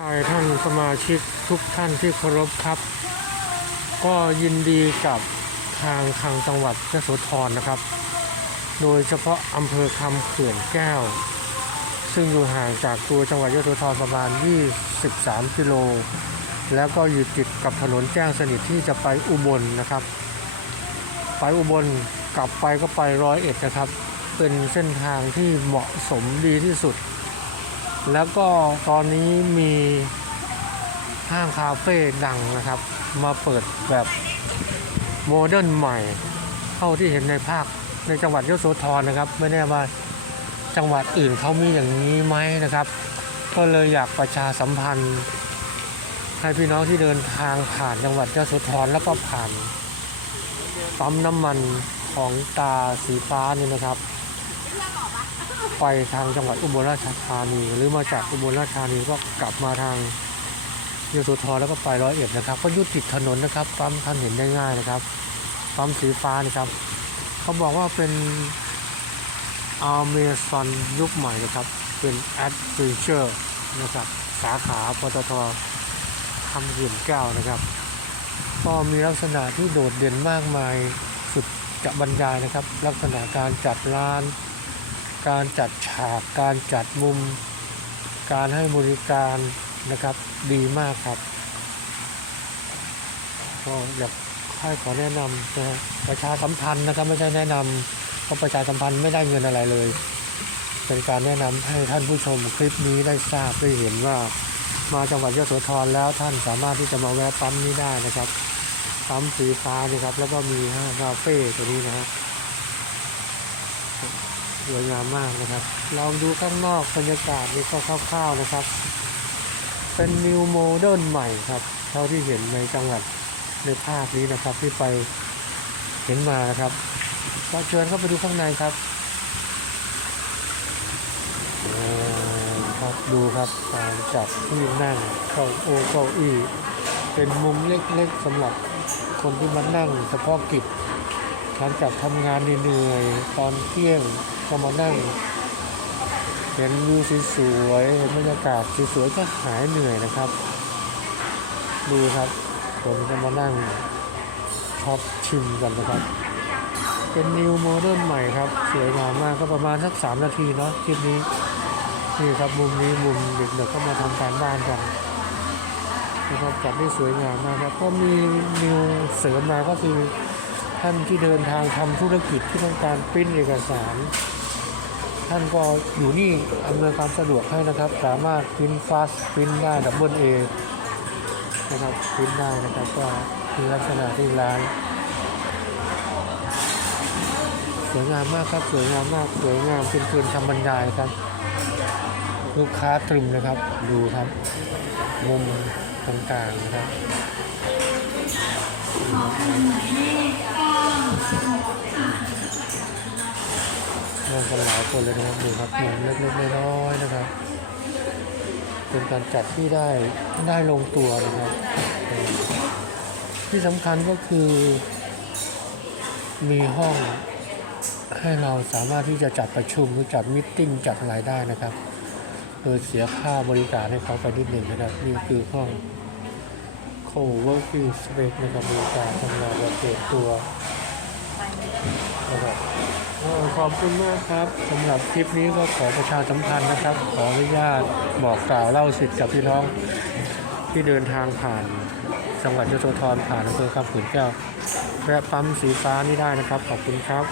ทายท่านสมาชิกทุกท่านที่เคารพครับ ก็ยินดีกับทางทางจังหวัดยโสธรนะครับ โดยเฉพาะอำเภอคำเขื่อนแก้ว ซึ่งอยู่ห่างจากตัวจังหวัดยโสธรประมาณ 23 กิโล แล้วก็อยู่ติดกับถนนแจ้งสนิทที่จะไปอุบลนะครับ ไปอุบลกลับไปก็ไปร้อยเอ็ดนะครับ เป็นเส้นทางที่เหมาะสมดีที่สุด แล้วก็ตอนนี้มีห้างคาเฟ่ดังนะครับ มาเปิดแบบโมเดิร์นใหม่เท่าที่เห็นในภาคในจังหวัดยโสธรนะครับ ไม่แน่ว่าจังหวัดอื่นเขามีอย่างนี้ไหมนะครับ ก็เลยอยากประชาสัมพันธ์ให้พี่น้องที่เดินทางผ่านจังหวัดยโสธรแล้วก็ผ่านปั๊มน้ำมันของตาสีฟ้านี่นะครับ ไปทางจังหวัดอุบลราชธานี หรือมาจากอุบลราชธานีก็กลับมาทางยโสธรแล้วก็ไปร้อยเอ็ดนะครับ ก็อยุดติดถนนนะครับปั๊มท่านเห็นได้ง่ายนะครับปั๊มสีฟ้านะครับ เขาบอกว่าเป็นอาเมซอนยุคใหม่นะครับ เป็นแอดเวนเจอร์นะครับสาขาปตทคำเขื่อนแก้วนะครับ ก็มีลักษณะที่โดดเด่นมากมายสุดจะบรรยายนะครับ ลักษณะการจัดร้าน การจัดฉากการจัดมุม การให้บริการนะครับดีมากครับก็อยากให้ขอแนะนำนะฮะประชาสัมพันธ์นะครับไม่ใช่แนะนำเพราะประชาสัมพันธ์ไม่ได้เงินอะไรเลย เป็นการแนะนำให้ท่านผู้ชมคลิปนี้ได้ทราบได้เห็นว่ามาจังหวัดยโสธรแล้วท่านสามารถที่จะมาแวะปั๊มนี้ได้นะครับปั๊มสีฟ้านี่ครับแล้วก็มีห้างคาเฟ่ตัวนี้นะฮะ สวยงามมากนะครับ ลองดูข้างนอกบรรยากาศนี่ก็คร่าวๆนะครับ เป็นนิวโมเดิร์นใหม่ครับ เท่าที่เห็นในจังหวัดในภาคนี้นะครับที่ไปเห็นมานะครับก็เชิญเข้าไปดูข้างในครับครับดูครับการจัดที่นั่งเก้าโอเก้าอี้เป็นมุมเล็กๆสำหรับคนที่มานั่งเฉพาะกิจ ลังจากทำงานเหนื่อยตอนเที่ยงก็มานั่งเห็นวิวสวยๆเห็นบรรยากาศสวยๆก็หายเหนื่อยนะครับ ดูครับ ผมจะมานั่งช็อปชิมกันนะครับ เป็นนิวโมเดิร์นใหม่ครับ สวยงามมากก็ประมาณสักสามนาทีเนาะคลิปนี้นี่ครับมุมนี้มุมเด็กๆก็มาทำการบ้านกันนะครับจัดได้สวยงามมากครับก็มีนิวเสริมมาก็คือ ท่านที่เดินทางทำธุรกิจที่ต้องการปริ้นเอกสาร ท่านก็อยู่นี่อำนวยความสะดวกให้นะครับ สามารถปริ้นฟาสปริ้นได้ดับเบิลเอนะครับปริ้นได้นะครับก็มีลักษณะที่ร้านสวยงามมากครับสวยงามมากสวยงามเป็นเกินคำบรรยายครับ ลูกค้าตรึมนะครับ ดูครับมุมตรงกลางนะครับ นั่งกันหลายคนเลยนะครับดูครับมุมเล็กๆน้อยๆนะครับเป็นการจัดที่ได้ได้ลงตัวนะครับที่สำคัญก็คือ มีห้องให้เราสามารถที่จะจัดประชุมหรือจัดมิทติ้งจัดอะไรได้นะครับโดยเสียค่าบริการให้เขาไปนิดหนึ่งนะครับนี่คือห้อง co-working space นะครับบริการทำงานแบบเปิดตัว ขอบคุณมากครับสำหรับคลิปนี้ก็ขอประชาสัมพันธ์นะครับ ขออนุญาตบอกกล่าวเล่าสิทธิ์กับพี่น้องที่เดินทางผ่านจังหวัดยโสธรผ่านอำเภอคำขืนแก้วแวะปั๊มสีฟ้านี่ได้นะครับ ขอบคุณครับ